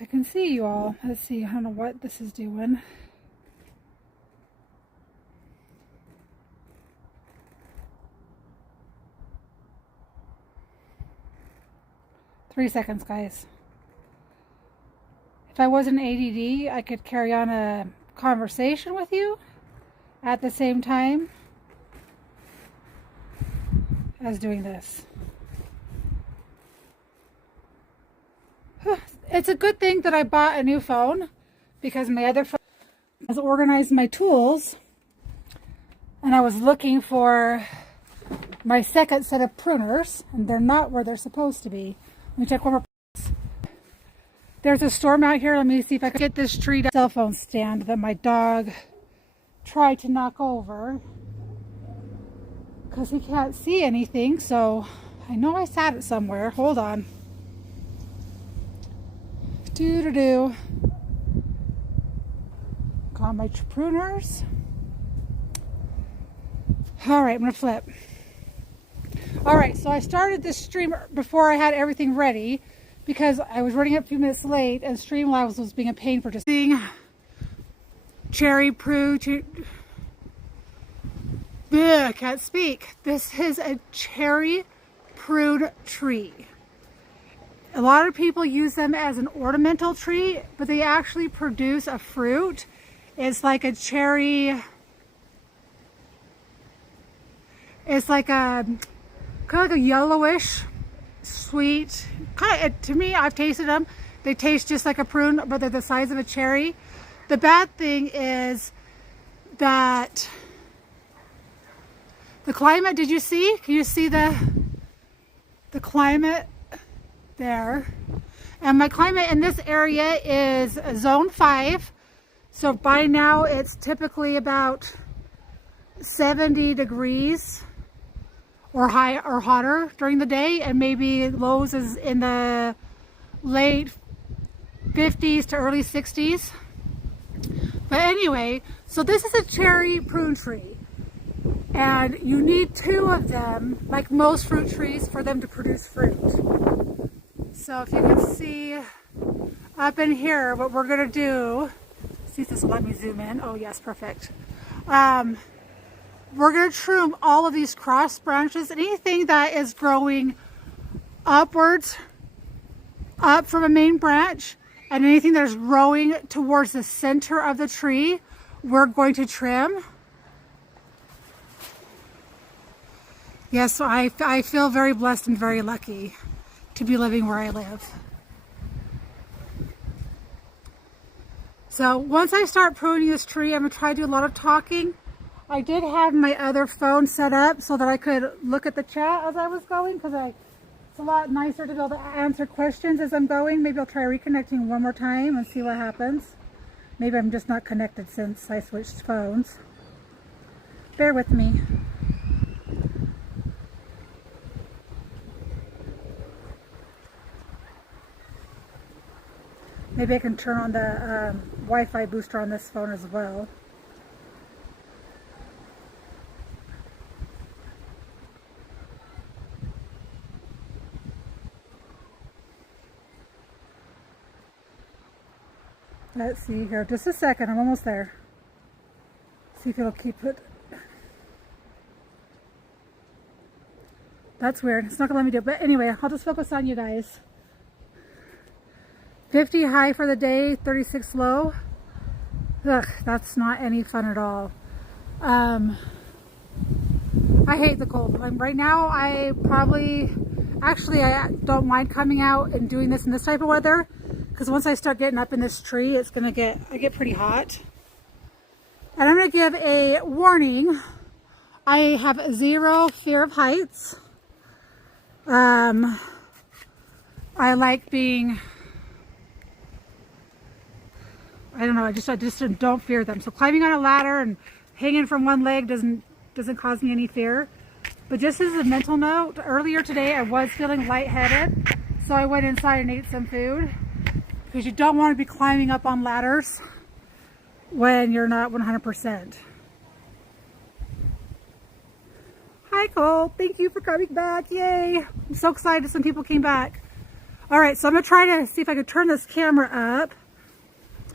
I can see you all. Let's see, I don't know what this is doing. Three seconds, guys. If I wasn't ADD, I could carry on a conversation with you at the same time as doing this. It's a good thing that I bought a new phone, because my other phone has organized my tools, and I was looking for my second set of pruners, and they're not where they're supposed to be. Let me check one more place. There's a storm out here. Let me see if I can get this tree cell phone stand that my dog tried to knock over, because he can't see anything. So I know I sat it somewhere. Hold on. Got my pruners. All right, I'm gonna flip. All right, so I started this stream before I had everything ready, because I was running up a few minutes late, and Streamlabs was being a pain for just seeing cherry prune. I can't speak. This is a cherry prune tree. A lot of people use them as an ornamental tree, but they actually produce a fruit. It's like a cherry. It's like a kind of like a yellowish, sweet. To me, I've tasted them. They taste just like a prune, but they're the size of a cherry. The bad thing is that the climate. Did you see? Can you see the climate? There, and my climate in this area is zone 5, so by now it's typically about 70 degrees or high or hotter during the day, and maybe lows is in the late 50s to early 60s. But anyway, so this is a cherry prune tree, and you need 2 of them, like most fruit trees, for them to produce fruit. So if you can see up in here, what we're going to do, see if this will let me zoom in. Oh yes, perfect. We're going to trim all of these cross branches, and anything that is growing upwards, up from a main branch, and anything that is growing towards the center of the tree, we're going to trim. Yes, so I feel very blessed and very lucky to be living where I live. So once I start pruning this tree, I'm going to try to do a lot of talking. I did have my other phone set up so that I could look at the chat as I was going, because it's a lot nicer to be able to answer questions as I'm going. Maybe I'll try reconnecting one more time and see what happens. Maybe I'm just not connected since I switched phones. Bear with me. Maybe I can turn on the Wi-Fi booster on this phone as well. Let's see here, just a second, I'm almost there. See if it'll keep it. That's weird, it's not gonna let me do it, but anyway, I'll just focus on you guys. 50 high for the day, 36 low. Ugh, that's not any fun at all. I hate the cold. Right now, I don't mind coming out and doing this in this type of weather, because once I start getting up in this tree, I get pretty hot. And I'm gonna give a warning. I have zero fear of heights. I like being, I don't know, I just don't fear them. So climbing on a ladder and hanging from one leg doesn't cause me any fear. But just as a mental note, earlier today I was feeling lightheaded, so I went inside and ate some food, because you don't want to be climbing up on ladders when you're not 100%. Hi Cole, thank you for coming back, yay! I'm so excited some people came back. All right, so I'm gonna try to see if I can turn this camera up.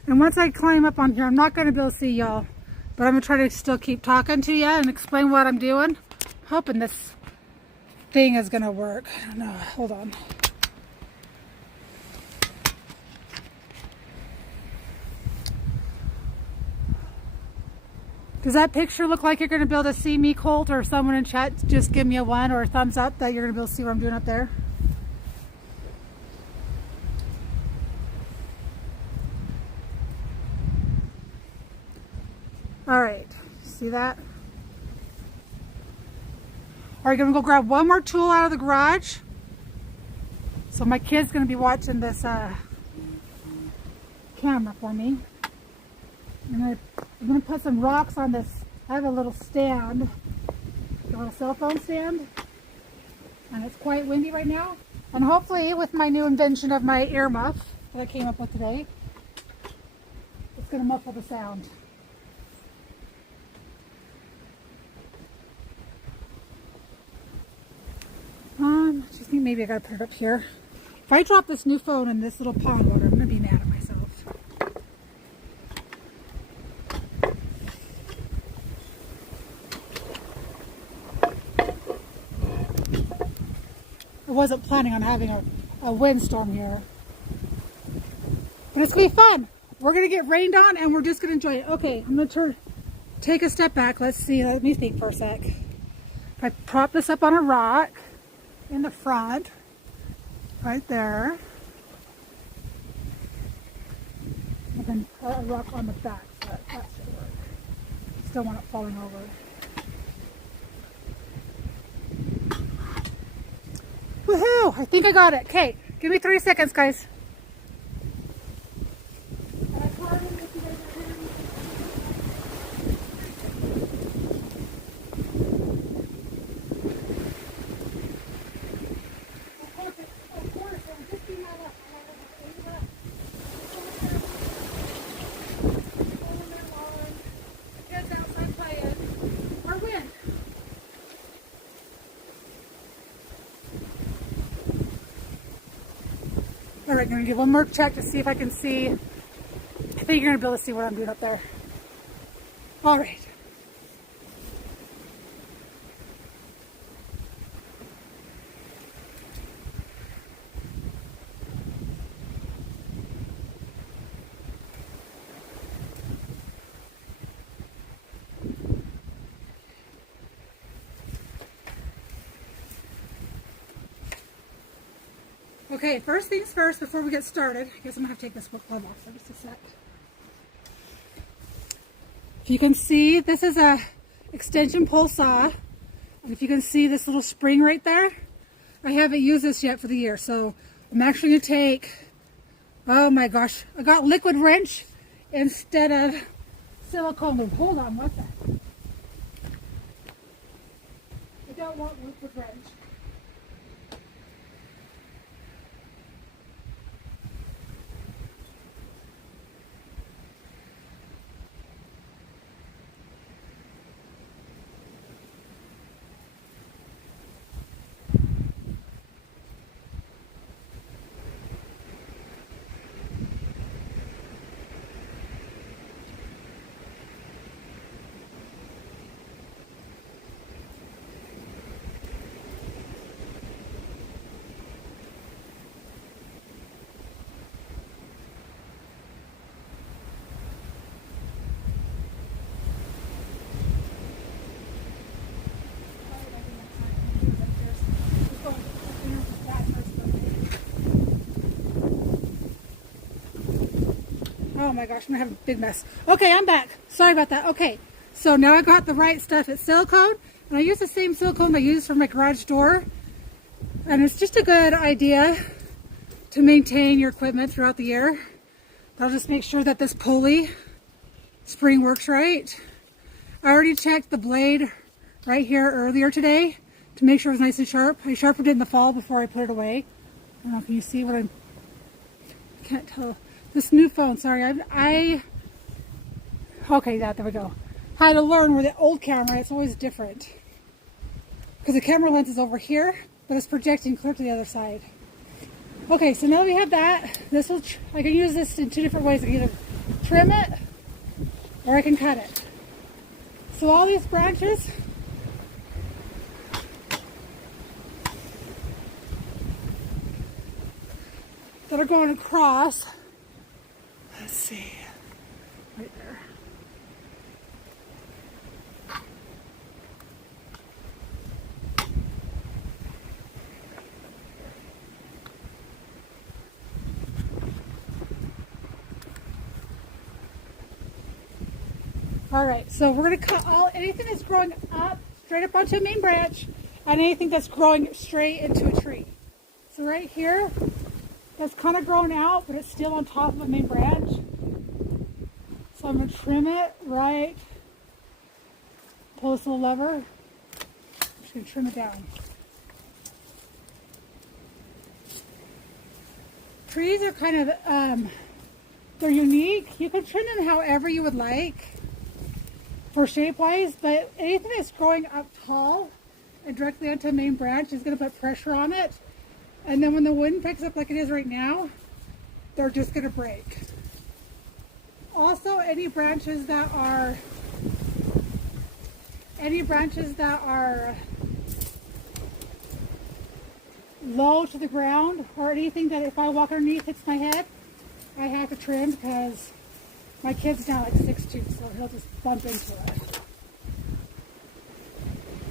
And once I climb up on here, I'm not gonna be able to see y'all, but I'm gonna try to still keep talking to you and explain what I'm doing. Hoping this thing is gonna work. I don't know, hold on. Does that picture look like you're gonna be able to see me, Colt, or someone in chat just give me a 1 or a thumbs up that you're gonna be able to see what I'm doing up there? All right, see that? All right, gonna go grab one more tool out of the garage. So my kid's gonna be watching this camera for me. I'm gonna put some rocks on this. I have a little stand, a little cell phone stand, and it's quite windy right now. And hopefully with my new invention of my ear muff that I came up with today, it's gonna muffle the sound. I just think maybe I gotta put it up here. If I drop this new phone in this little pond water, I'm gonna be mad at myself. I wasn't planning on having a windstorm here. But it's gonna be fun. We're gonna get rained on and we're just gonna enjoy it. Okay, I'm gonna take a step back. Let's see, let me think for a sec. If I prop this up on a rock in the front, right there. And then a rock on the back, so that should work. Still want it falling over. Woohoo! I think I got it. Okay, give me 3 seconds, guys. All right, I'm gonna give one more check to see if I can see. I think you're gonna be able to see what I'm doing up there. All right. Okay, first things first, before we get started, I guess I'm gonna have to take this glove off for just a sec. If you can see, this is a extension pole saw. And if you can see this little spring right there, I haven't used this yet for the year. So I'm actually gonna take, oh my gosh, I got liquid wrench instead of silicone lube. Hold on, what's that? I don't want liquid wrench. Oh my gosh, I'm gonna have a big mess. Okay, I'm back. Sorry about that. Okay, so now I got the right stuff. It's silicone, and I use the same silicone I use for my garage door. And it's just a good idea to maintain your equipment throughout the year. I'll just make sure that this pulley spring works right. I already checked the blade right here earlier today to make sure it was nice and sharp. I sharpened it in the fall before I put it away. I don't know if you see what I can't tell. This new phone, sorry, okay, there we go. I had to learn where the old camera, it's always different. Because the camera lens is over here, but it's projecting clear to the other side. Okay, so now that we have that, this will, I can use this in two different ways. I can either trim it or I can cut it. So all these branches that are going across, let's see, right there. All right, so we're gonna cut anything that's growing up, straight up onto a main branch, and anything that's growing straight into a tree. So right here, that's kind of grown out, but it's still on top of a main branch. So I'm gonna trim it right, pull this little lever, I'm just gonna trim it down. Trees are kind of, they're unique. You can trim them however you would like for shape-wise, but anything that's growing up tall and directly onto a main branch is gonna put pressure on it. And then when the wind picks up like it is right now, they're just gonna break. Also, any branches that are low to the ground, or anything that if I walk underneath hits my head, I have to trim because my kid's now like 6'2", so he'll just bump into it.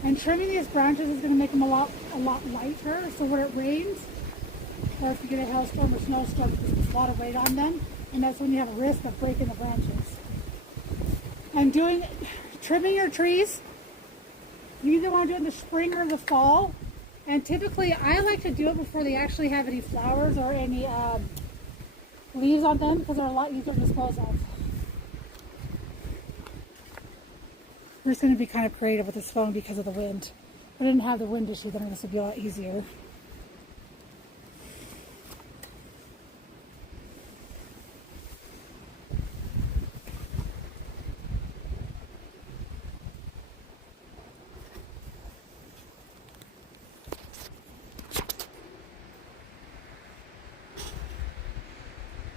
And trimming these branches is going to make them a lot lighter, so when it rains, or if you get a hailstorm or snowstorm, there's a lot of weight on them, and that's when you have a risk of breaking the branches. And trimming your trees, you either want to do it in the spring or the fall, and typically I like to do it before they actually have any flowers or any leaves on them, because they're a lot easier to dispose of. We're just going to be kind of creative with this phone because of the wind. If I didn't have the wind issue, then this would be a lot easier.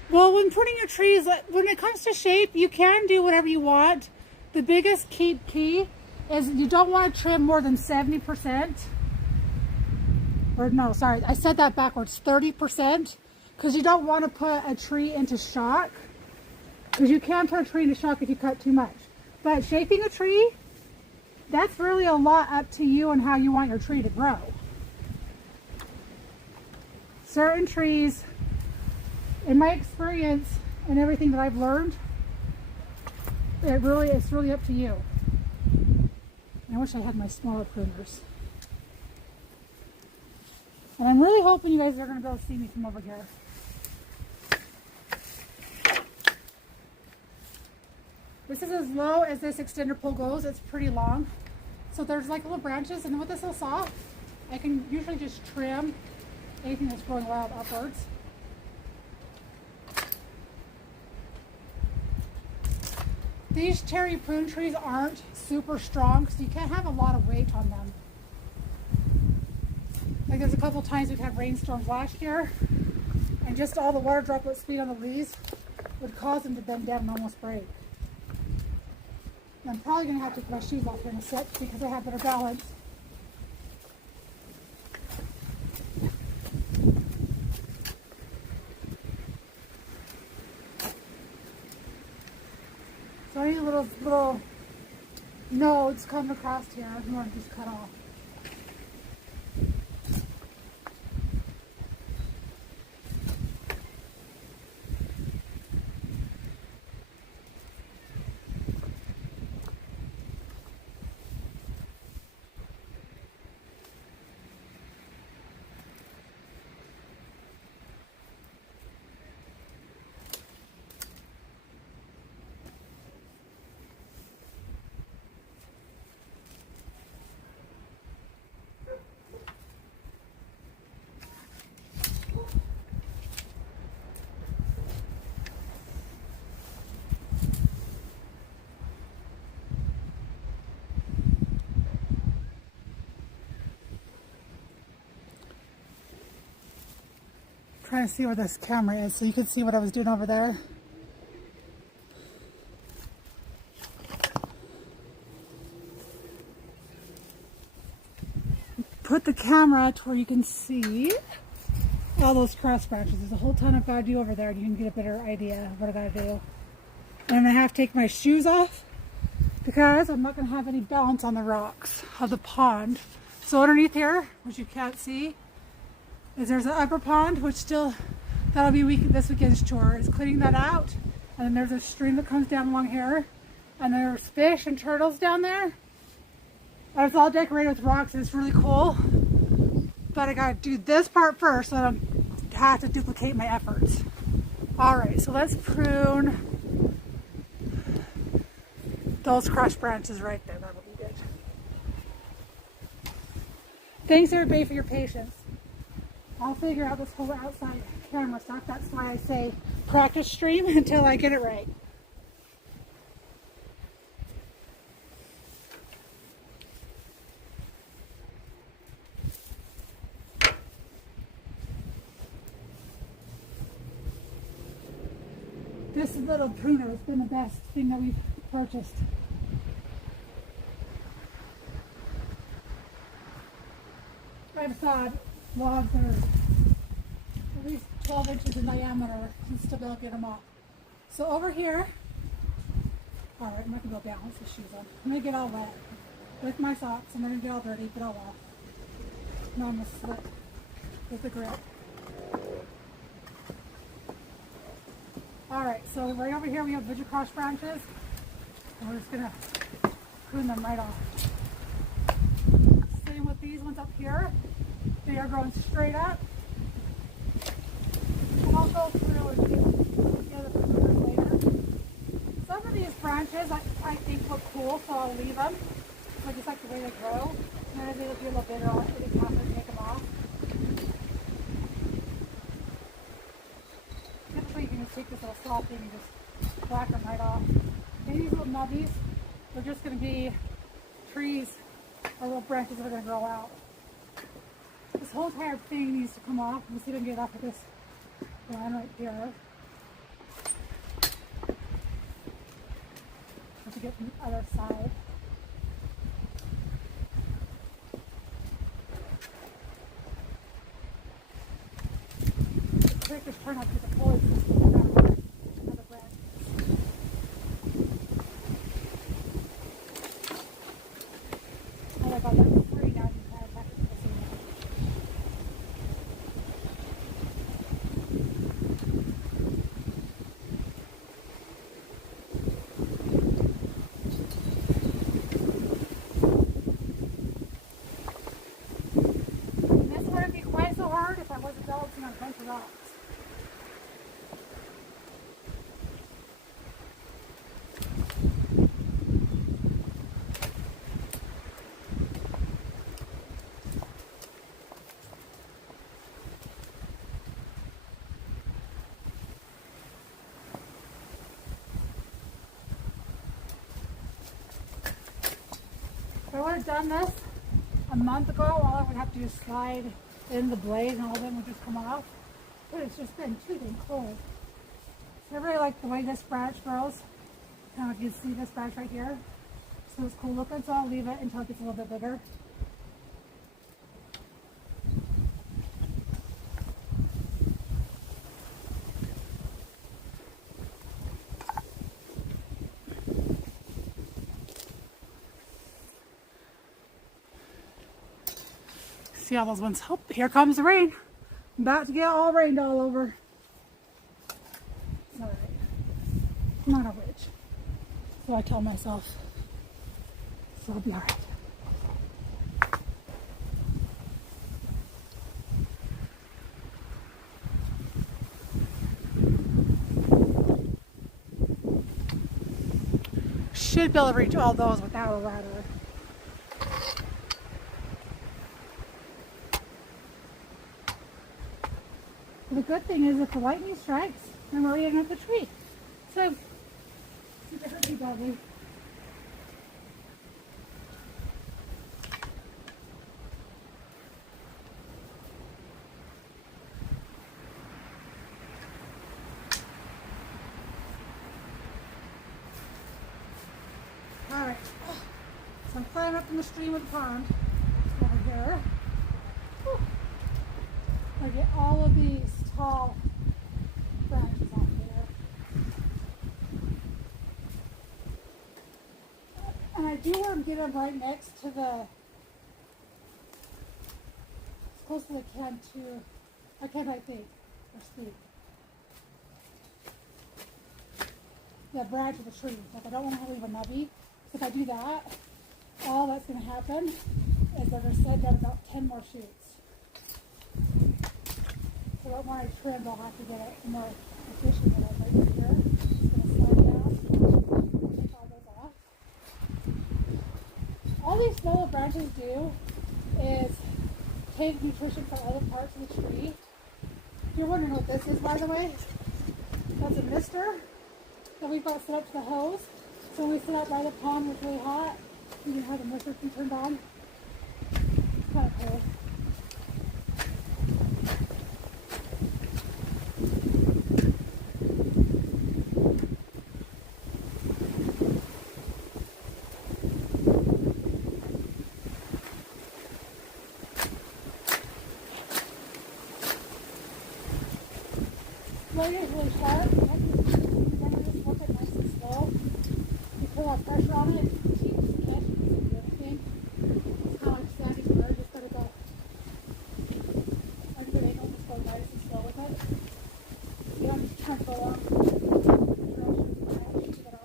Well, when pruning your trees, when it comes to shape, you can do whatever you want. The biggest key is you don't want to trim more than 70%. Or no, sorry, I said that backwards, 30%. Because you don't want to put a tree into shock. Because you can put a tree into shock if you cut too much. But shaping a tree, that's really a lot up to you and how you want your tree to grow. Certain trees, in my experience and everything that I've learned, it's really up to you. I wish I had my smaller pruners. And I'm really hoping you guys are going to be able to see me from over here. This is as low as this extender pole goes. It's pretty long. So there's like little branches, and with this little saw, I can usually just trim anything that's growing wild upwards. These cherry prune trees aren't super strong, so you can't have a lot of weight on them. Like there's a couple times we've had rainstorms last year, and just all the water droplet speed on the leaves would cause them to bend down and almost break. And I'm probably going to have to put my shoes off here in a sec because I have better balance. So any little nodes coming across here, I'm going to just cut off. trying to see where this camera is so you can see what I was doing over there. Put the camera to where you can see all those cross branches. There's a whole ton I've got to do over there, and you can get a better idea of what I got to do. And I have to take my shoes off because I'm not going to have any balance on the rocks of the pond. So underneath here, which you can't see, is there's an upper pond, which still, that'll be this weekend's chore, is cleaning that out. And then there's a stream that comes down along here. And there's fish and turtles down there. And it's all decorated with rocks, and it's really cool. But I gotta do this part first so I don't have to duplicate my efforts. Alright, so let's prune those crushed branches right there. That'll be good. Thanks everybody for your patience. I'll figure out this whole outside camera stuff. That's why I say practice stream until I get it right. This little pruner has been the best thing that we've purchased. I've thought logs are at least 12 inches in diameter and still be able to get them off. So over here, alright, I'm not going to go balance the shoes on. I'm going to get all wet with my socks. I'm going to get all dirty, get all off. Now I'm going to slip with the grip. Alright, so right over here we have vigor cross branches. And we're just going to prune them right off. Same with these ones up here. They are growing straight up. And I'll go through and get the other pruners later. Some of these branches I think look cool, so I'll leave them. I just like the way they grow. And then as they look a little bigger, I'll take them off. Typically you can just take this little saw thing and just whack them right off. And these little nubbies, they're just going to be trees or little branches that are going to grow out. This whole entire thing needs to come off. Let's see if I can get it off of this line right here. Have to get from the other side. The trick is trying not to get the foliage around another branch. And I got that for free now. If I would have done this a month ago, all I would have to do is slide in the blade and all of them would just come off. But it's just been too dang cold. So I really like the way this branch grows. Kind of, you can see this branch right here. So it's cool looking, so I'll leave it until it gets a little bit bigger. See all those ones? Oh, here comes the rain. I'm about to get all rained all over. It's alright. I'm not a witch. So I tell myself. So I'll be alright. Should be able to reach all those without a ladder. The good thing is if the lightning strikes, I'm already in the tree. So, it doesn't too badly. climb up in the stream of the pond over here. Whew. I get all of these tall branches off here. And I do want to get them right next to the, as close as I can to, I think, or speak. The branch of the tree. Like I don't want to leave a nubby. So if I do that, all that's going to happen is they're going to set down about 10 more shoots. So that when I trim, I'll have to get it more efficient than right here. It's going to slide down, take all those off. All these smaller branches do is take nutrition from other parts of the tree. If you're wondering what this is, by the way, that's a mister that we've got set up to the hose. So when we set up by the pond when it's really hot, you can have the mister be turned on. It's kind of cool. Blade is really sharp. Just work it nice and slow. You put a lot of pressure on it. You can't do anything. It's kind of like standing bird. Just gotta go at a good angle. Just go nice and slow with it. You don't just try to go along. Keep it on.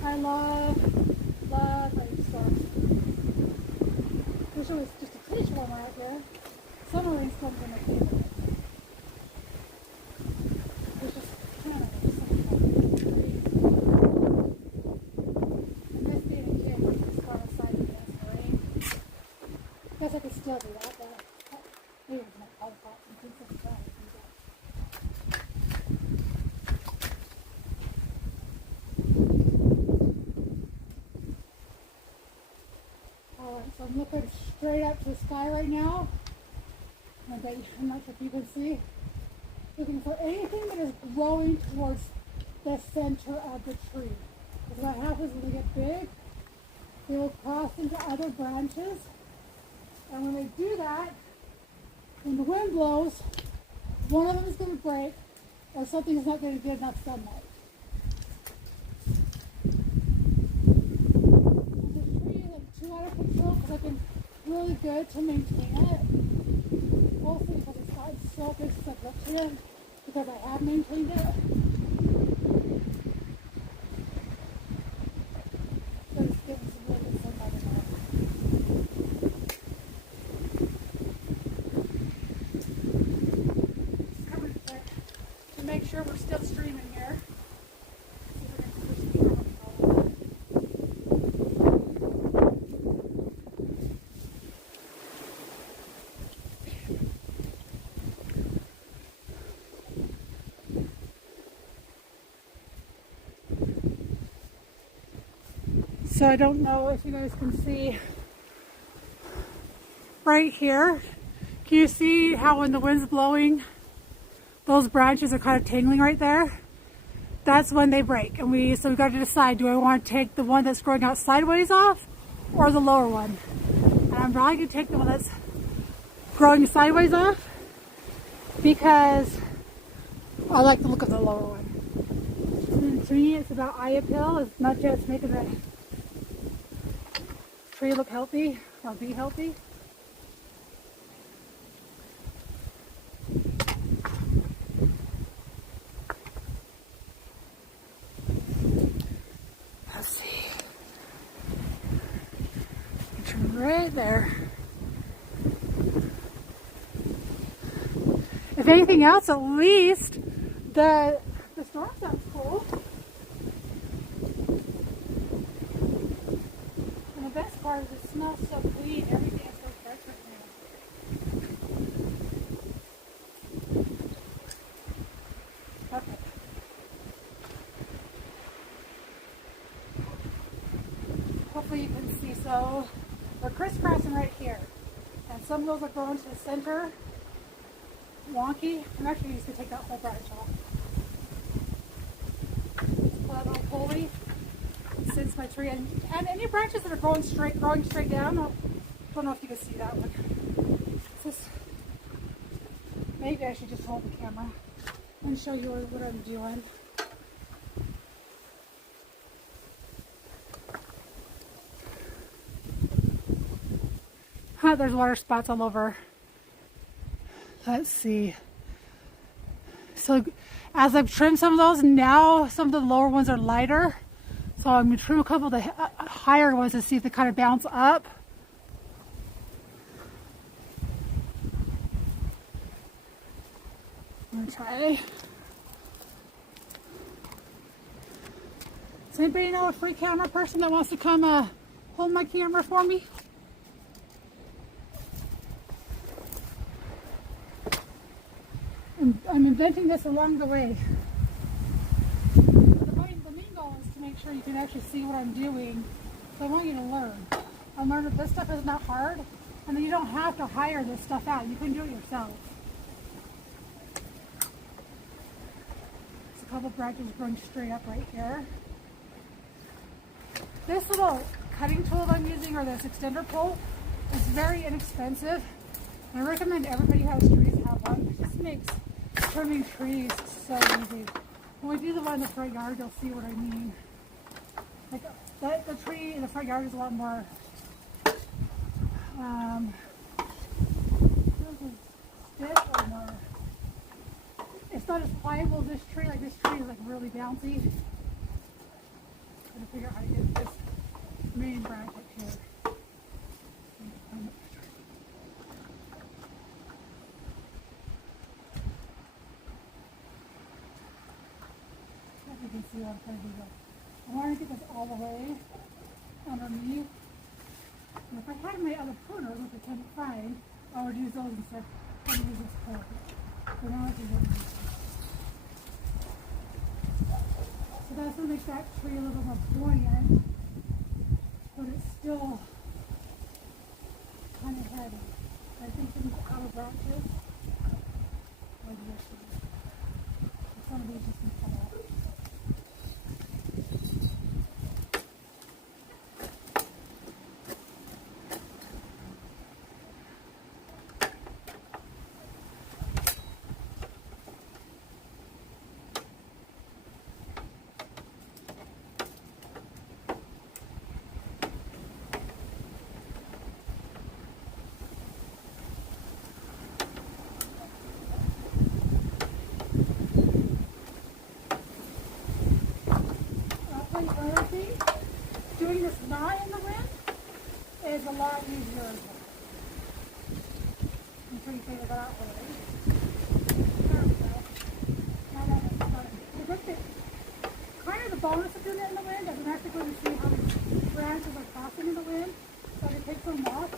I love rainstorms. Wish it was just a pinch warmer out here. Summer rainstorms are my favorite. There's just kind of something. And this being a kid, I just got outside and dance in the rain. I guess I could still do that, but maybe it's not all hot and things like that. So I'm looking straight up to the sky right now. I'm not sure if you can see. Looking for anything that is growing towards the center of the tree. Because what happens when they get big, they will cross into other branches. And when they do that, when the wind blows, one of them is going to break or something's not going to get enough sunlight. Out of control because I've been really good to maintain it. Mostly because it's gotten so big since I've lived here, because I have maintained it. So it's getting some really good sunlight in there. Just coming quick to make sure we're still streaming here. So I don't know if you guys can see right here. Can you see how when the wind's blowing, those branches are kind of tangling right there? That's when they break. And so we got to decide, do I want to take the one that's growing out sideways off or the lower one? And I'm probably going to take the one that's growing sideways off because I like the look of the lower one. And to me, it's about eye appeal. It's not just making the tree look healthy or be healthy. Let's see. Turn right there. If anything else, at least the storm sounds cool. And the best part is it smells so clean. Everything is so fresh right now. Okay. hopefully you can see. So we're crisscrossing right here. And some of those are growing to the center. Wonky. I'm actually just going to take that whole branch off. Pull that little pull leaf. Since my tree. And any branches that are growing straight down. I don't know if you can see that one. Maybe I should just hold the camera and show you what I'm doing. There's water spots all over. Let's see. So as I've trimmed some of those, now some of the lower ones are lighter. So I'm going to trim a couple of the higher ones to see if they kind of bounce up. I'm going to try. Does anybody know a free camera person that wants to come hold my camera for me? I'm inventing this along the way. The main goal is to make sure you can actually see what I'm doing. So I want you to learn. I learned that this stuff is not hard, and that you don't have to hire this stuff out. You can do it yourself. There's a couple branches growing straight up right here. This little cutting tool that I'm using, or this extender pole, is very inexpensive. I recommend everybody who has trees have one. It just makes trimming trees so easy. When we do the one in the front yard, you'll see what I mean. Like the tree in the front yard is a lot more stiff or more. It's not as pliable as this tree. Like this tree is like really bouncy. I'm gonna figure out how to get this main branch up here. You can see what I'm trying to do. I want to get this all the way underneath. And if I had my other pruners, which I can't find, I would use those instead. I would use this pull. So now I can go underneath. So that's going to make that tree a little more buoyant, but it's still kind of heavy. I think these outer branches, like this one, some of these just can fall off. Doing this not in the wind is a lot easier. Until you figure that out already. There we go. Now that it's done. Kind of the bonus of doing it in the wind is I'm actually going to see how the branches are crossing in the wind. So I can take some off.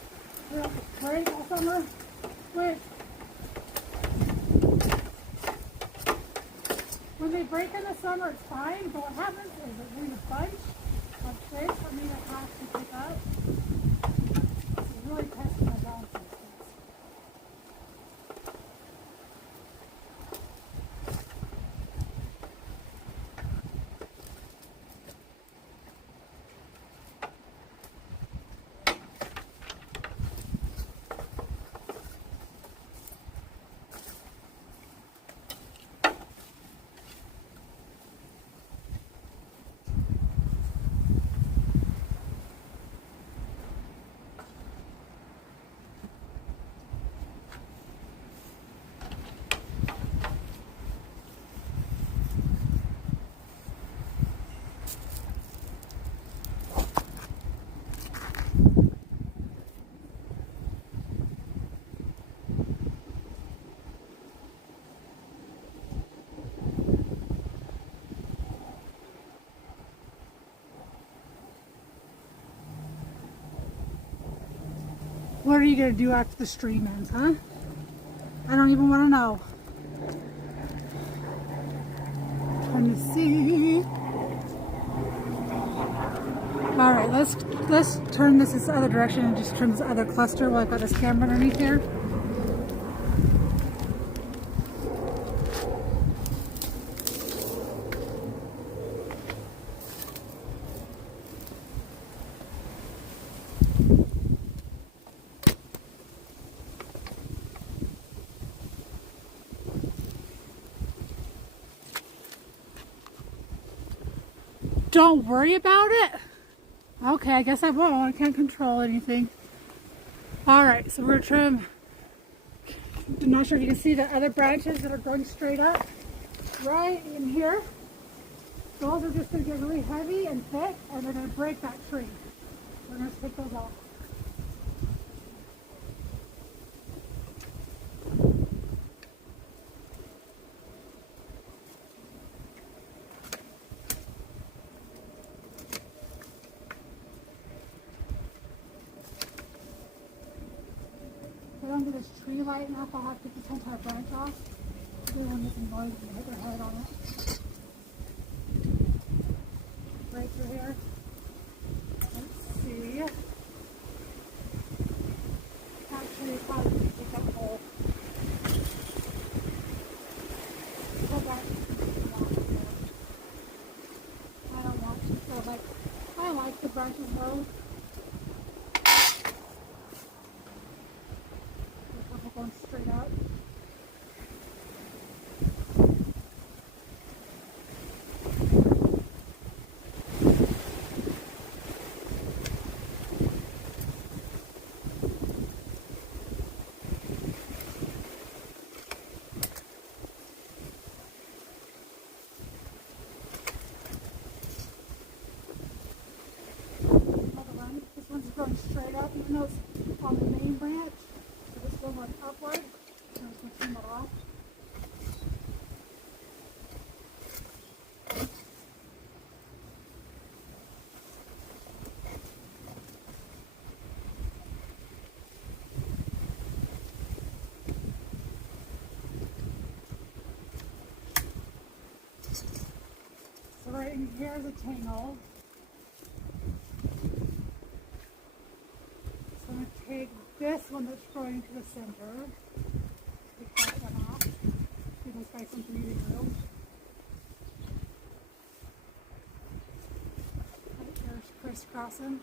We don't have to spray all summer. When they break in the summer, it's fine, but what happens is that when a bunch of fish for me to have to pick up, it's really testing my balance. What are you going to do after the stream ends, huh? I don't even want to know. Trying to see. All right, let's turn this other direction and just trim this other cluster while I've got this camera underneath here. Don't worry about it. Okay, I guess I won't. I can't control anything. All right, so we're gonna trim. I'm not sure if you can see the other branches that are going straight up right in here. Those are just gonna get really heavy and thick, and they're gonna break that tree. We're gonna take those off. If I don't get this tree light enough, I'll have to take this entire branch off. They won't make some noise and hit their head on it. Right through here. Let's see. Actually, it's probably going to take that hole. Go back. I don't want to. So I like the branches though. Going straight up. This one's going straight up, even though it's on the main branch. So this one went upward. I'm just going to trim it off. So right in here is a tangle. So I'm going to take this one that's going to the center. Take that one off. Give this guy some breathing room. Right there's crisscrossing.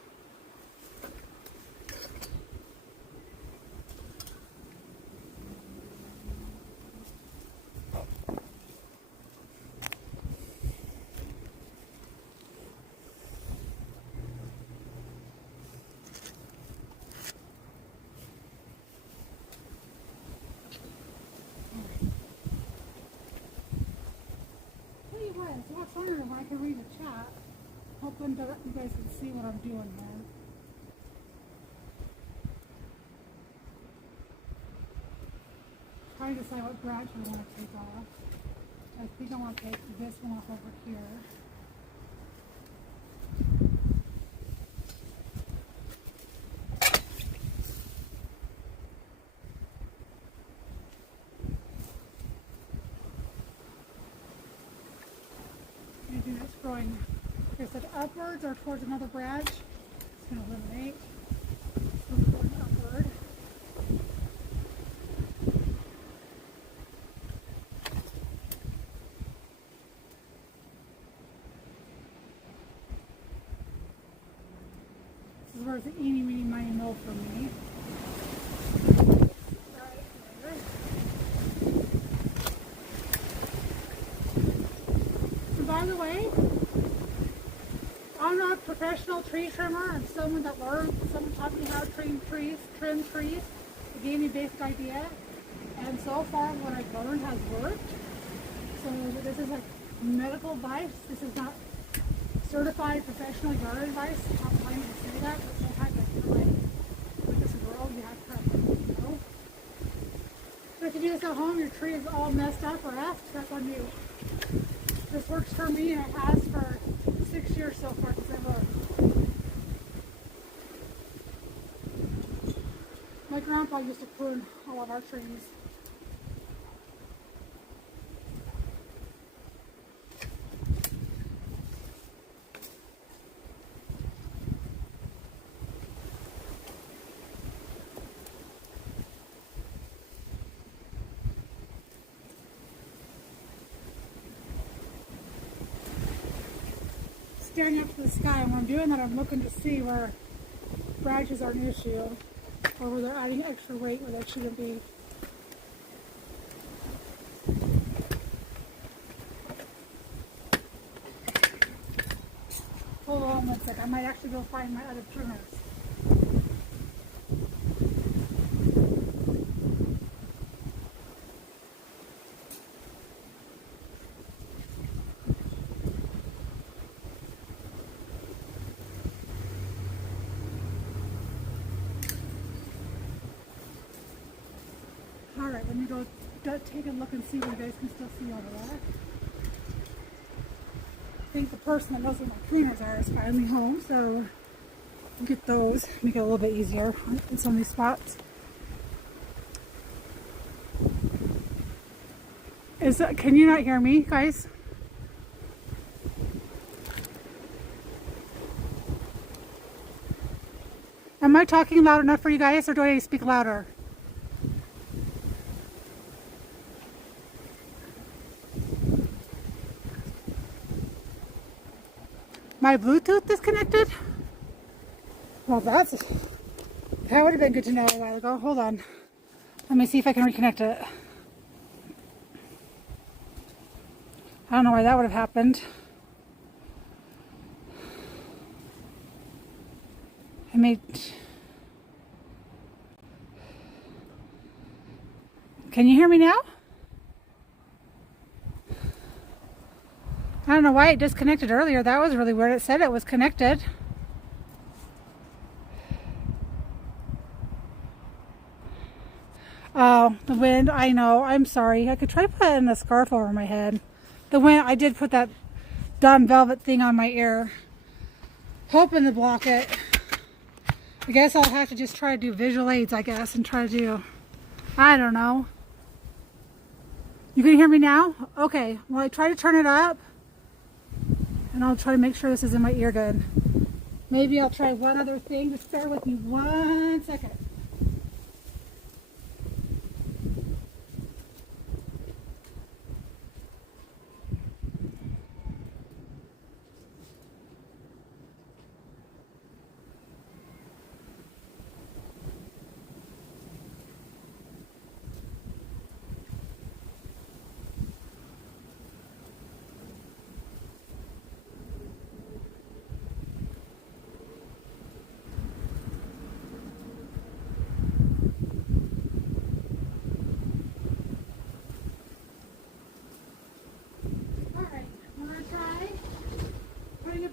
So what's wondering if I can read the chat. Hoping that you guys can see what I'm doing here. Trying to decide what branch I want to take off. I think I want to take this one off over here. Anything that's growing, like I said, upwards or towards another branch, it's going to eliminate. So we're going upward. This is where it's an eeny, meeny, miny, moe for me. By the way, I'm not a professional tree trimmer. I'm someone that learned, someone taught me how to trim trees. It gave me a basic idea. And so far what I've learned has worked. So this is like medical advice. This is not certified professional yard advice. I'm not planning to say that, but sometimes I feel like with this world you have to, you know. So if you do this at home, your tree is all messed up or effed, that's on you. This works for me, and it has for 6 years so far since I learned. My grandpa used to prune all of our trees. staring up to the sky, and when I'm doing that, I'm looking to see where branches are an issue, or where they're adding extra weight where they shouldn't be. Hold on 1 sec. I might actually go find my other pruners. Alright, let me go take a look and see what you guys can still see over there. I think the person that knows where my pruners are is finally home, so I'll get those, make it a little bit easier in some of these spots. Can you not hear me, guys? Am I talking loud enough for you guys, or do I need to speak louder? My Bluetooth disconnected? Well, that would have been good to know a while ago. Hold on. Let me see if I can reconnect it. I don't know why that would have happened. Can you hear me now? I don't know why it disconnected earlier. That was really weird. It said it was connected. Oh, the wind. I know. I'm sorry. I could try putting a scarf over my head. The wind. I did put that Dawn velvet thing on my ear, hoping to block it. I guess I'll have to just try to do visual aids, I guess, and try to do, I don't know. You can hear me now? Okay. Well, I try to turn it up. And I'll try to make sure this is in my ear good. Maybe I'll try one other thing. Just bear with me 1 second.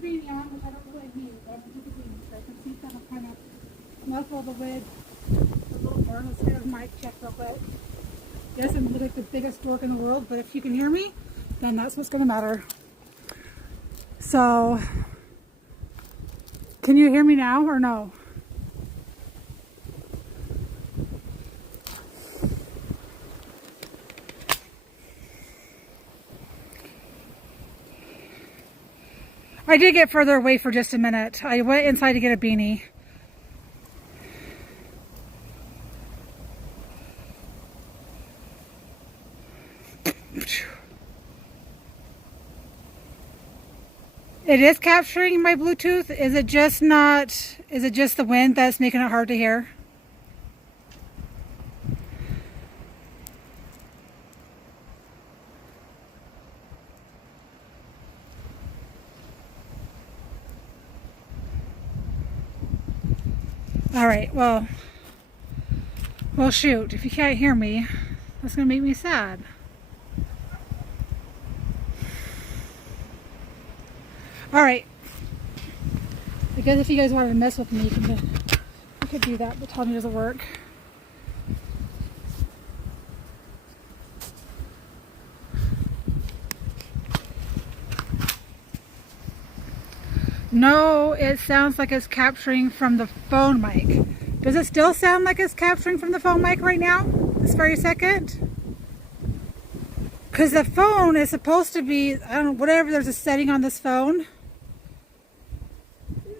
Beanie on, which I don't really need, but I'm going to put the beanie so I can see that'll kind of muffle the lid a little more. Let's get a mic check real quick. Yes, I'm like the biggest dork in the world, but if you can hear me, then that's what's going to matter. So, can you hear me now or no? I did get further away for just a minute. I went inside to get a beanie. It is capturing my Bluetooth. Is it just the wind that's making it hard to hear? All right, well shoot, if you can't hear me, that's gonna make me sad. All right, I guess if you guys wanted to mess with me, you could do that, but tell me it doesn't work. No, it sounds like it's capturing from the phone mic. Does it still sound like it's capturing from the phone mic right now? This very second? Because the phone is supposed to be, I don't know, whatever, there's a setting on this phone.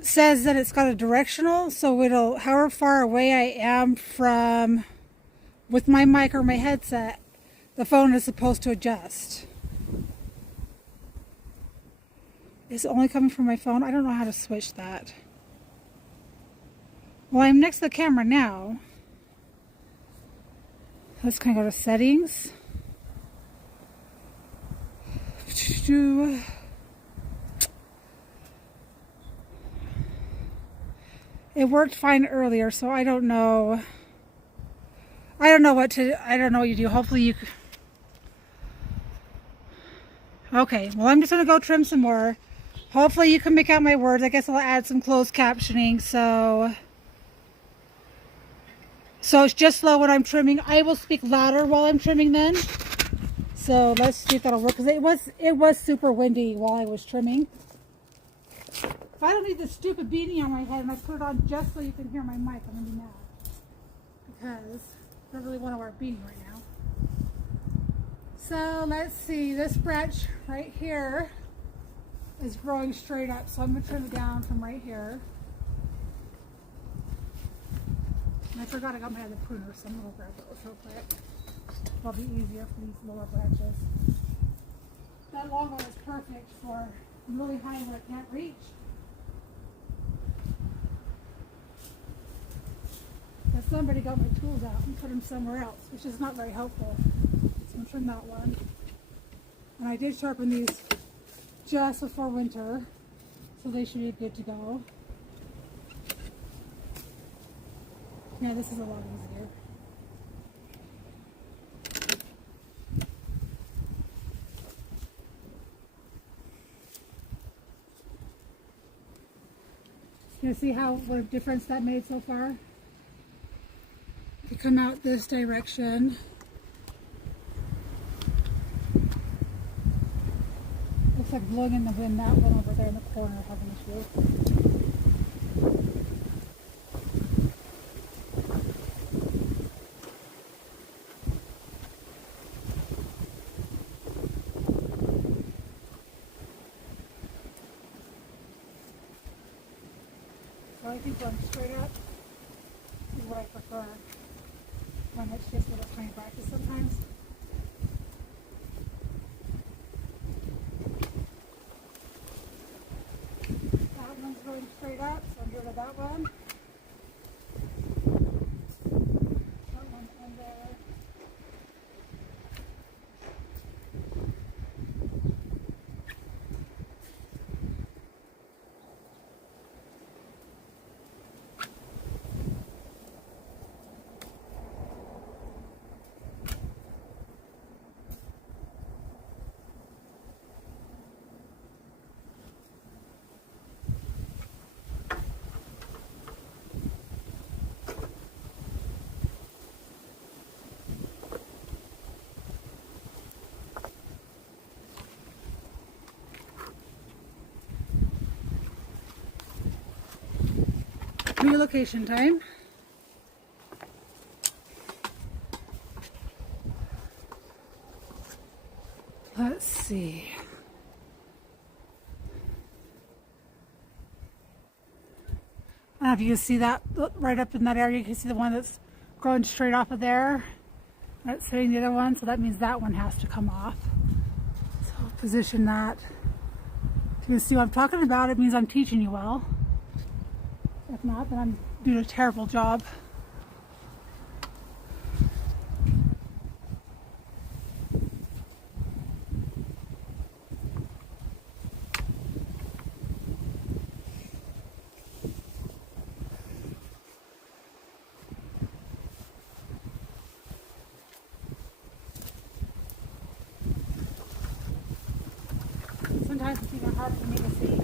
Says that it's got a directional, so it'll, however far away I am from, with my mic or my headset, the phone is supposed to adjust. Is it only coming from my phone? I don't know how to switch that. Well, I'm next to the camera now. Let's kind of go to settings. It worked fine earlier, so I don't know. I don't know what you do. Hopefully you... Okay, well, I'm just going to go trim some more. Hopefully you can make out my words. I guess I'll add some closed captioning, so it's just slow when I'm trimming. I will speak louder while I'm trimming then. So let's see if that'll work, because it was super windy while I was trimming. If I don't need this stupid beanie on my head and I put it on just so you can hear my mic, I'm going to be mad. Because I don't really want to wear a beanie right now. So let's see, this branch right here is growing straight up, so I'm going to trim it down from right here. And I forgot I got my other pruner, so I'm going to grab those real quick. It'll be easier for these lower branches. That long one is perfect for really high where it can't reach. But somebody got my tools out and put them somewhere else, which is not very helpful. So I'm going to trim that one. And I did sharpen these just before winter, so they should be good to go. Yeah, this is a lot easier. You see what a difference that made so far? If you come out this direction, looks like blowing in the wind. That one over there in the corner has an issue. So I think going straight up is what I prefer when it's just a little tiny branches sometimes. That one's going straight up, so I'm doing that one. That one's in there. Relocation time. Let's see. I don't know if you can see that right up in that area. You can see the one that's growing straight off of there. That's hitting the other one, so that means that one has to come off. So I'll position that. If you can see what I'm talking about, it means I'm teaching you well. If not, then I'm doing a terrible job. Sometimes it's even hard for me to see.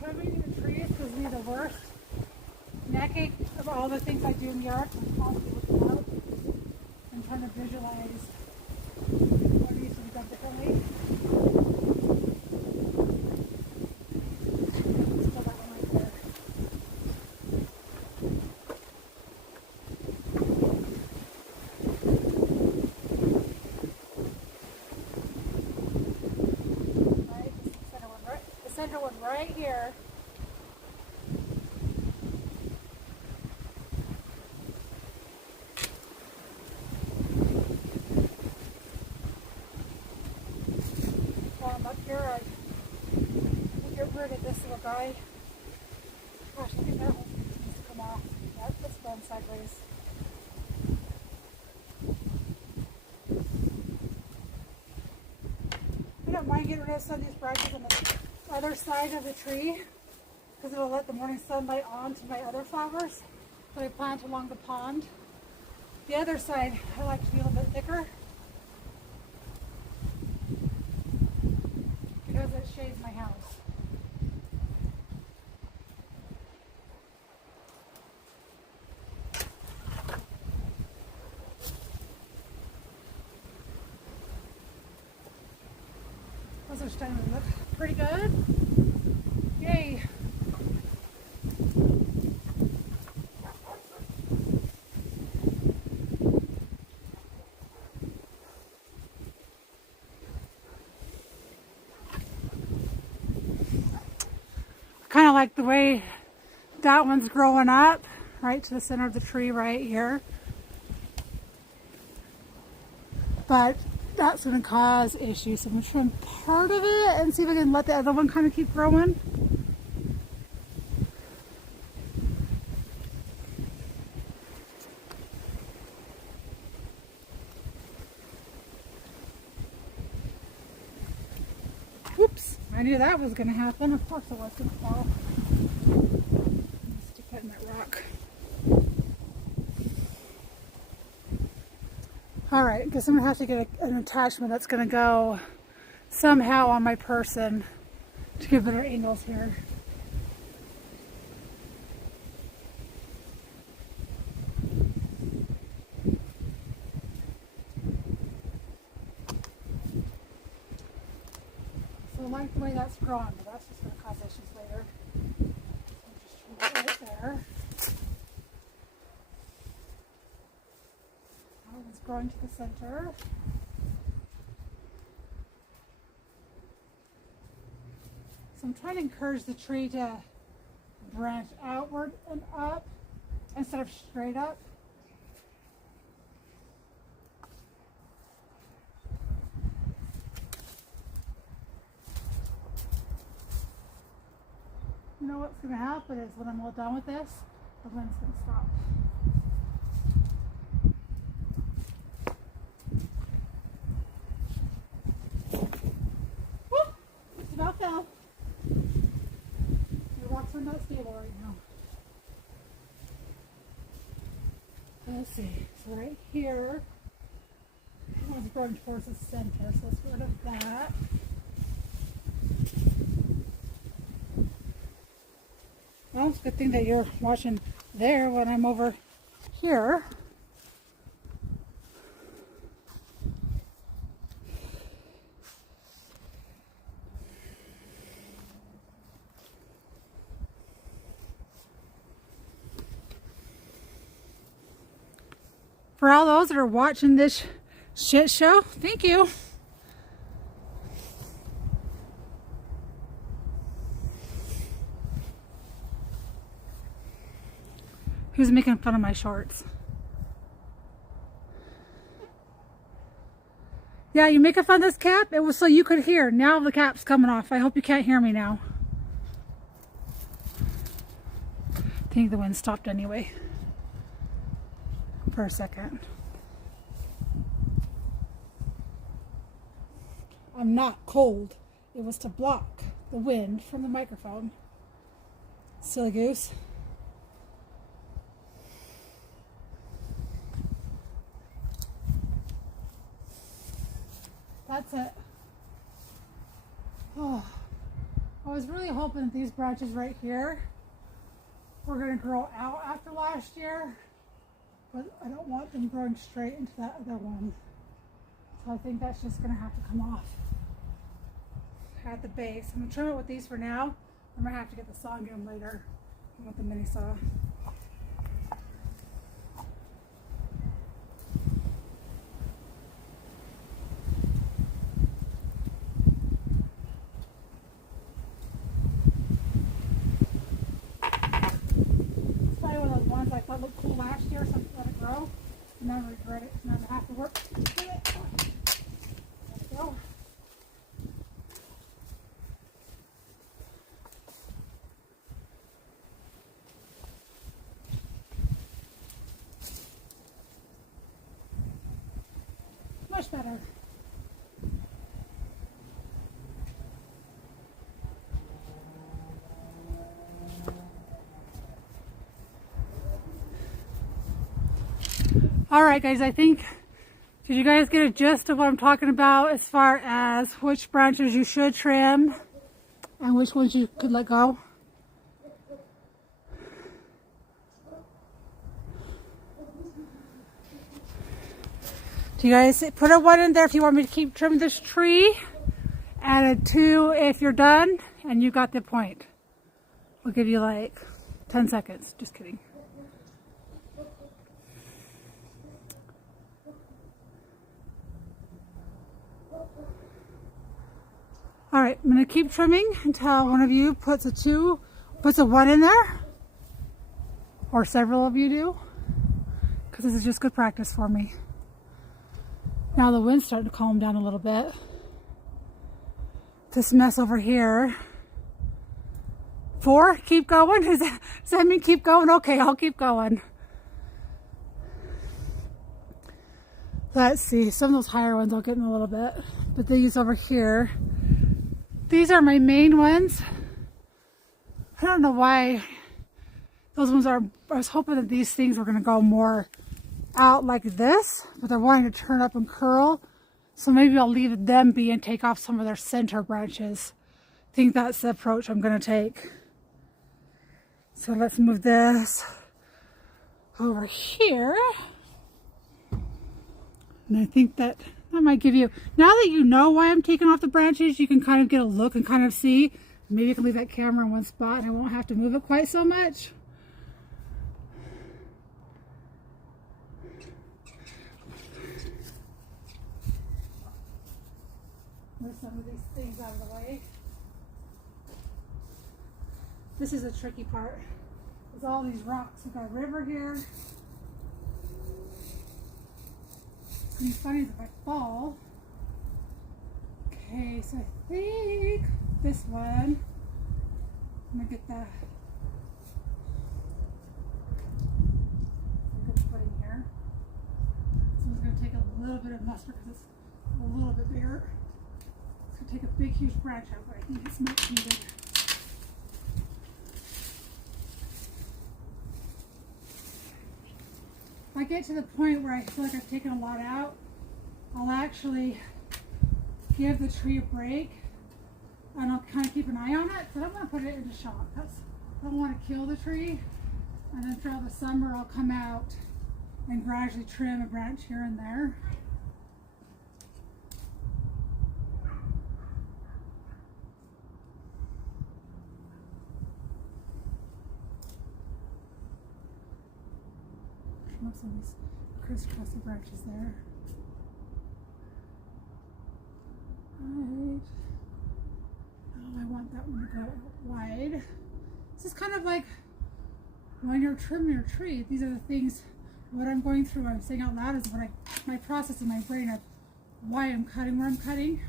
Trimming the trees gives me the worst neck ache of all the things I do in the yard. I'm constantly looking out and trying to visualize what needs to be done differently. Still that one right there. Right, the center one right here. Up here, I think guy. Gosh, I think that one needs to come off. Yep, it's going sideways. I don't mind getting rid of some of these branches on the other side of the tree because it'll let the morning sunlight on to my other flowers that I plant along the pond. The other side I like to be a little bit thicker because it shades my house. Those are starting to look pretty good. Yay! Kind of like the way that one's growing up right to the center of the tree right here, but that's going to cause issues, so I'm going to trim part of it and see if I can let the other one kind of keep growing. Whoops, I knew that was going to happen. Of course it was going to fall. Stick that in that rock. Alright, I guess I'm going to have to get an attachment that's going to go somehow on my person to give better angles here. So I like the way that's growing, but that's just going to cause issues later. So I'm just trim it right there. It's growing to the center. So I'm trying to encourage the tree to branch outward and up instead of straight up. You know what's going to happen is when I'm all done with this, the wind's going to stop. About fell. The rocks are not stable right now. Let's see. So right here, that one's growing towards the center, so let's get rid of that. Well, it's a good thing that you're watching there when I'm over here. For all those that are watching this shit show, thank you. Who's making fun of my shorts? Yeah, you making fun of this cap? It was so you could hear. Now the cap's coming off. I hope you can't hear me now. I think the wind stopped anyway. For a second. I'm not cold. It was to block the wind from the microphone. Silly goose. That's it. Oh, I was really hoping that these branches right here were going to grow out after last year. But I don't want them growing straight into that other one. So I think that's just going to have to come off at the base. I'm going to trim it with these for now. I'm going to have to get the saw again later with the mini saw. It's probably one of those ones I thought looked cool last year, so I let it grow. And now I regret it. Now I have to work to get it. There we go. much better. All right, guys, I think, did you guys get a gist of what I'm talking about as far as which branches you should trim and which ones you could let go? Do you guys put a 1 in there if you want me to keep trimming this tree, and a 2 if you're done and you got the point? I'll give you like 10 seconds. Just kidding. All right, I'm gonna keep trimming until one of you puts a 1 in there, or several of you do, because this is just good practice for me. Now the wind's starting to calm down a little bit. This mess over here. 4, keep going. Does that mean keep going? Okay, I'll keep going. Let's see, some of those higher ones I'll get in a little bit, but these over here, these are my main ones. I don't know why those ones are, I was hoping that these things were gonna go more out like this, but they're wanting to turn up and curl. So maybe I'll leave them be and take off some of their center branches. I think that's the approach I'm gonna take. So let's move this over here. And I think that might give you, now that you know why I'm taking off the branches, you can kind of get a look and kind of see. Maybe I can leave that camera in one spot and I won't have to move it quite so much. Move some of these things out of the way. This is a tricky part. There's all these rocks. We've got a river here. It's gonna be funny if I fall. Okay, so I think this one, I'm gonna get the good footing here. This one's gonna take a little bit of mustard because it's a little bit bigger. It's gonna take a big, huge branch out, but I think it's much needed. If I get to the point where I feel like I've taken a lot out, I'll actually give the tree a break and I'll kind of keep an eye on it, but I'm going to put it into shock because I don't want to kill the tree. And then throughout the summer I'll come out and gradually trim a branch here and there. Some of these crisscrossy branches there. Right. Oh, I want that one to go wide. This is kind of like when you're trimming your tree. These are the things, what I'm going through, I'm saying out loud is what my process in my brain of why I'm cutting where I'm cutting.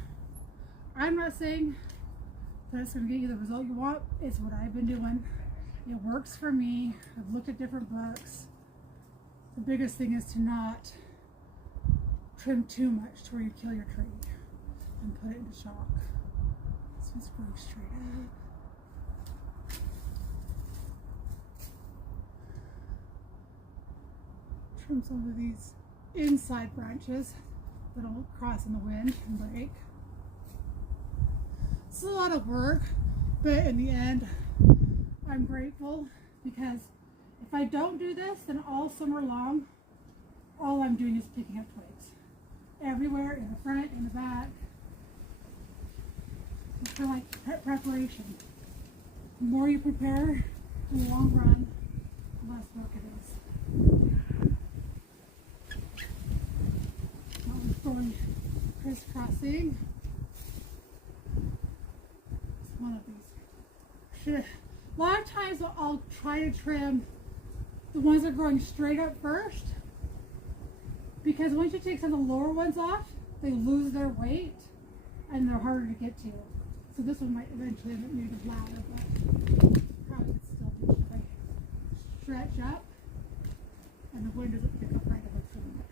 I'm not saying that it's going to get you the result you want. It's what I've been doing. It works for me. I've looked at different books. The biggest thing is to not trim too much to where you kill your tree and put it into shock. So it's going straight up. Trim some of these inside branches that'll cross in the wind and break. It's a lot of work, but in the end, I'm grateful because if I don't do this, then all summer long, all I'm doing is picking up twigs. Everywhere, in the front, in the back. It's kind of like preparation. The more you prepare, in the long run, the less work it is. Now we're going crisscrossing. It's one of these. A lot of times I'll try to trim the ones that are growing straight up first, because once you take some of the lower ones off, they lose their weight and they're harder to get to. So this one might eventually end up maybe louder, but probably could still do it if I stretch up and the wind doesn't pick up right away from it.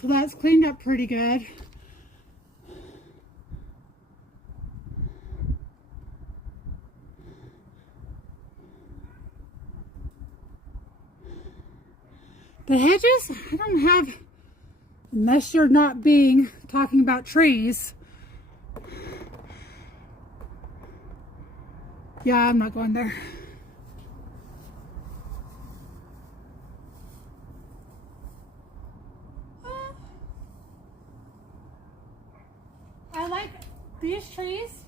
So that's cleaned up pretty good. The hedges, I don't have, unless you're not talking about trees. Yeah, I'm not going there. I like these trees.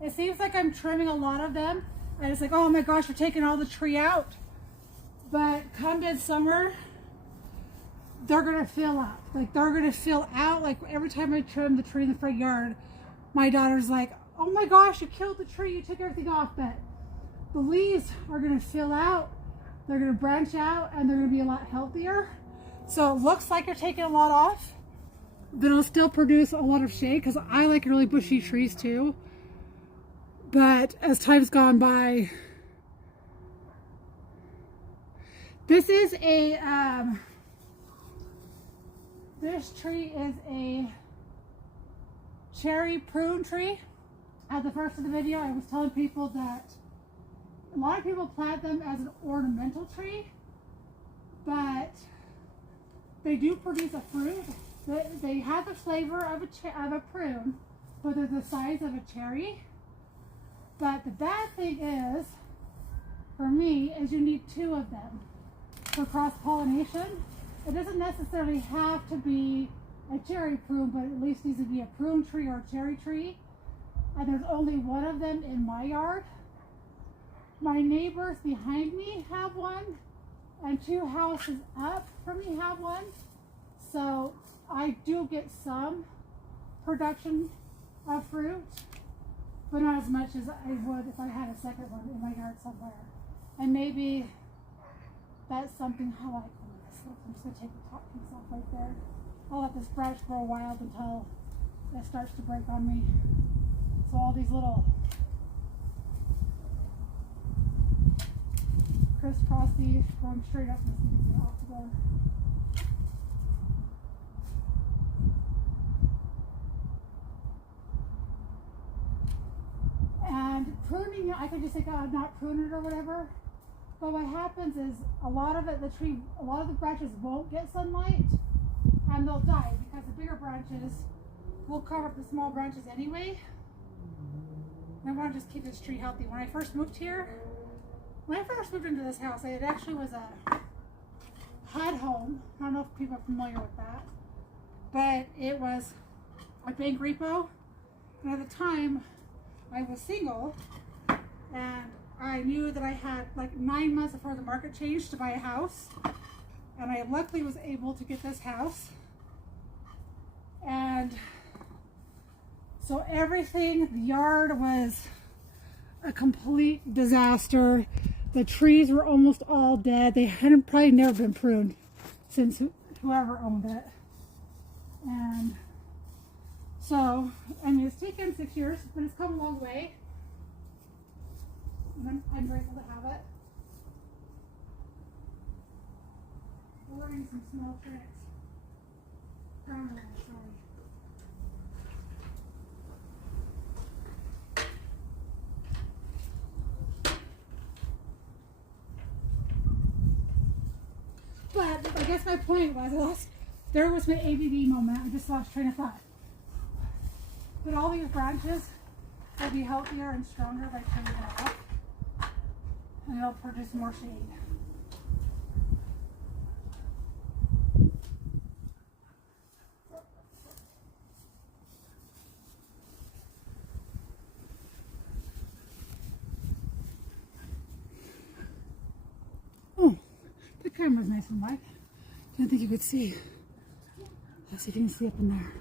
It seems like I'm trimming a lot of them. And it's like, oh my gosh, we're taking all the tree out. But come midsummer, they're gonna fill up. Like they're gonna fill out. Like every time I trim the tree in the front yard, my daughter's like, oh my gosh, you killed the tree, you took everything off. But the leaves are gonna fill out, they're gonna branch out, and they're gonna be a lot healthier. So it looks like you're taking a lot off, but it'll still produce a lot of shade because I like really bushy trees too. But as time's gone by, this is a this tree is a cherry prune tree. At the first of the video, I was telling people that a lot of people plant them as an ornamental tree, but they do produce a fruit. They have the flavor of a prune, but they're the size of a cherry. But the bad thing is, for me, is you need 2 of them for cross-pollination. It doesn't necessarily have to be a cherry prune, but at least needs to be a prune tree or a cherry tree. And there's only 1 of them in my yard. My neighbors behind me have one, and 2 houses up from me have one. So I do get some production of fruit, but not as much as I would if I had a second one in my yard somewhere. And maybe that's something how I can this. I'm just going to take the top piece off right there. I'll let this branch for a while until it starts to break on me. So all these little crisscrossy going straight up this needs to be off there. And pruning, I could just say, oh, not prune it or whatever. But what happens is a lot of the branches won't get sunlight and they'll die because the bigger branches will cover up the small branches anyway. And I want to just keep this tree healthy. When I first moved into this house, it actually was a HUD home. I don't know if people are familiar with that, but it was a bank repo. And at the time, I was single, and I knew that I had like 9 months before the market changed to buy a house, and I luckily was able to get this house. And so everything, the yard was a complete disaster. The trees were almost all dead. They hadn't probably never been pruned since whoever owned it. And so, I mean, it's taken 6 years, but it's come a long way. And I'm grateful to have it. We're learning some small tricks. Sorry. But I guess my point was, there was my ADD moment. I just lost train of thought. But all these branches will be healthier and stronger by trimming it off, and it'll produce more shade. Oh, the camera's nice and wide. Didn't think you could see. Let's see if you can see up in there.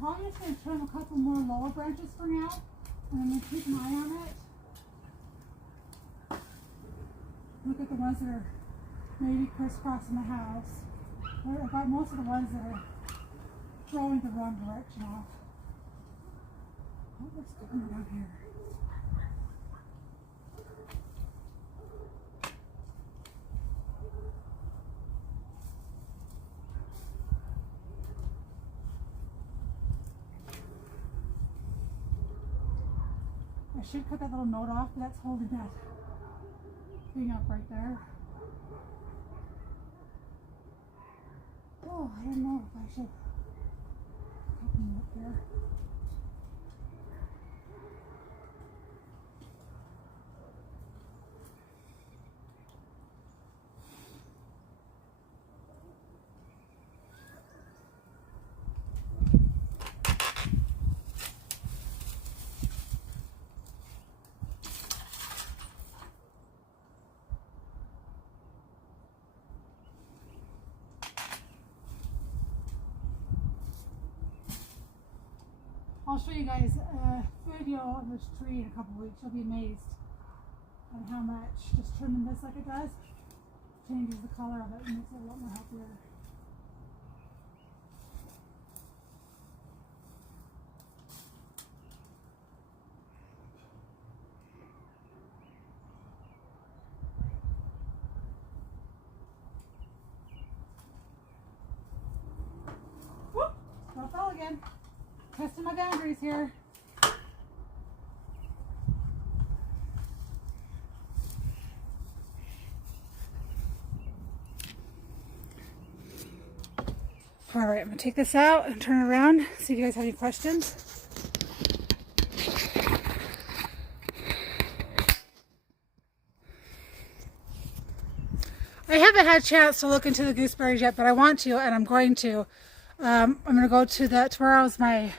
probably just going to trim a couple more lower branches for now, and I'm going to keep an eye on it. Look at the ones that are maybe crisscrossing the house. I've got most of the ones that are throwing the wrong direction off. Oh, what's going on down here? I should cut that little note off, but that's holding that thing up right there. Oh, I don't know if I should cut them up there. I'll show you guys a video on this tree in a couple weeks. You'll be amazed at how much just trimming this like it does changes the color of it and makes it a lot more healthier. Whoop! Don't fall again. Testing my boundaries here. All right, I'm gonna take this out and turn it around, see if you guys have any questions. I haven't had a chance to look into the gooseberries yet, but I want to, and I'm going to. I'm gonna go to tomorrow is my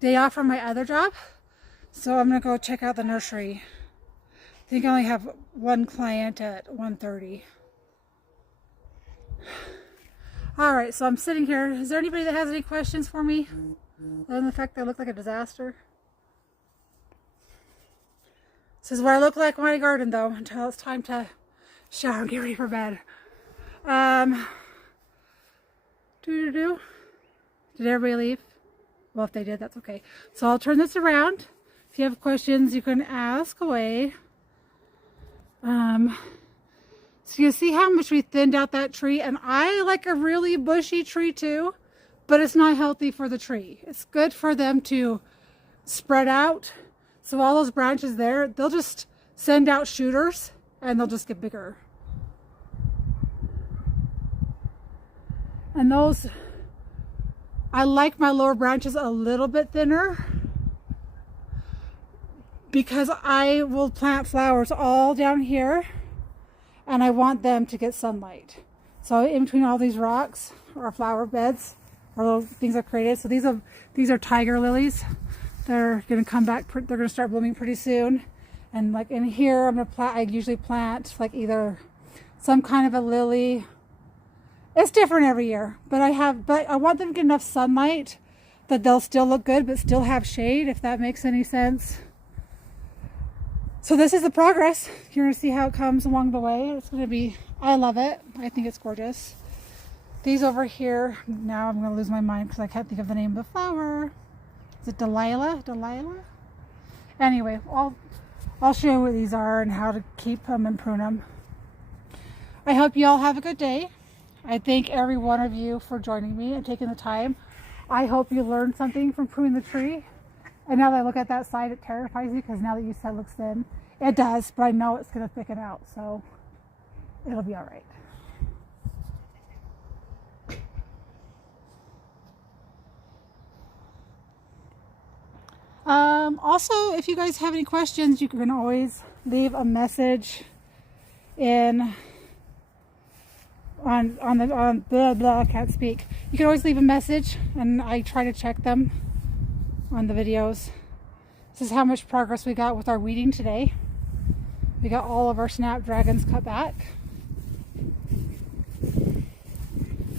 day off from my other job, so I'm gonna go check out the nursery. I think I only have one client at 1:30. All right, so I'm sitting here. Is there anybody that has any questions for me other than the fact that I look like a disaster? This is what I look like in my garden, though, until it's time to shower and get ready for bed. Did everybody leave? Well, if they did, that's okay. So I'll turn this around. If you have questions, you can ask away. So you see how much we thinned out that tree? And I like a really bushy tree too, but it's not healthy for the tree. It's good for them to spread out. So all those branches there, they'll just send out shooters and they'll just get bigger. And those, I like my lower branches a little bit thinner because I will plant flowers all down here and I want them to get sunlight. So in between all these rocks or flower beds or little things I've created. So these are tiger lilies. They're going to come back, they're going to start blooming pretty soon. And like in here, I'm going to plant, I usually plant like either some kind of a lily. It's different every year, but I want them to get enough sunlight that they'll still look good, but still have shade, if that makes any sense. So this is the progress. You're going to see how it comes along the way. It's going to be, I love it. I think it's gorgeous. These over here, now I'm going to lose my mind because I can't think of the name of the flower. Is it Delilah? Delilah? Anyway, I'll show you what these are and how to keep them and prune them. I hope you all have a good day. I thank every one of you for joining me and taking the time. I hope you learned something from pruning the tree. And now that I look at that side, it terrifies me because now that you said it looks thin, it does, but I know it's going to thicken out, so it'll be all right. Also, if you guys have any questions, you can always leave a message on blah blah, I can't speak. You can always leave a message and I try to check them on the videos. This is how much progress we got with our weeding today. We got all of our snapdragons cut back.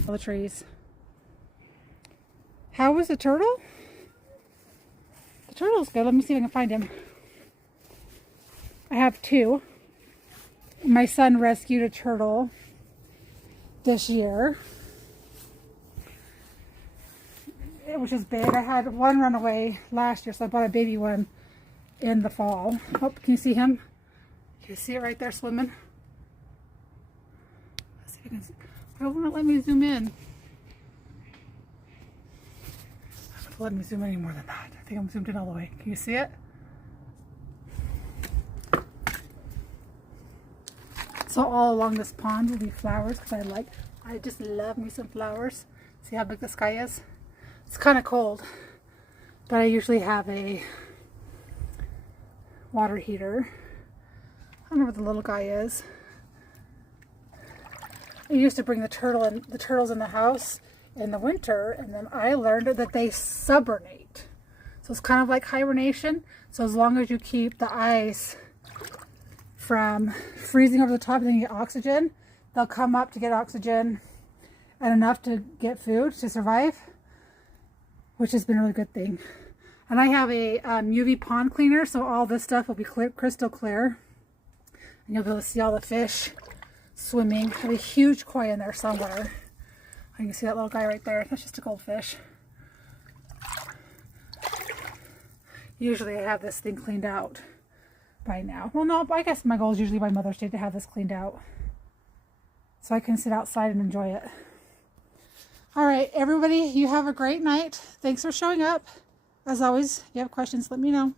All the trees. How was the turtle? The turtle's good. Let me see if I can find him. I have two. My son rescued a turtle this year, which is big. I had one run away last year, so I bought a baby one in the fall. Oh, can you see him? Can you see it right there swimming? Let's see if I can see. Why won't it let me zoom in? I don't let me zoom in any more than that. I think I'm zoomed in all the way. Can you see it? So all along this pond will be flowers because I just love me some flowers. See how big the sky is? It's kind of cold, but I usually have a water heater. I don't know where the little guy is. I used to bring the turtles in the house in the winter, and then I learned that they suburnate. So it's kind of like hibernation. So as long as you keep the ice from freezing over the top and then you get oxygen, they'll come up to get oxygen and enough to get food to survive, which has been a really good thing. And I have a UV pond cleaner, so all this stuff will be clear, crystal clear, and you'll be able to see all the fish swimming. I have a huge koi in there somewhere. You can see that little guy right there. That's just a goldfish. Usually I have this thing cleaned out by now. Well, no, I guess my goal is usually by Mother's Day to have this cleaned out so I can sit outside and enjoy it. All right, everybody, you have a great night. Thanks for showing up. As always, if you have questions, let me know.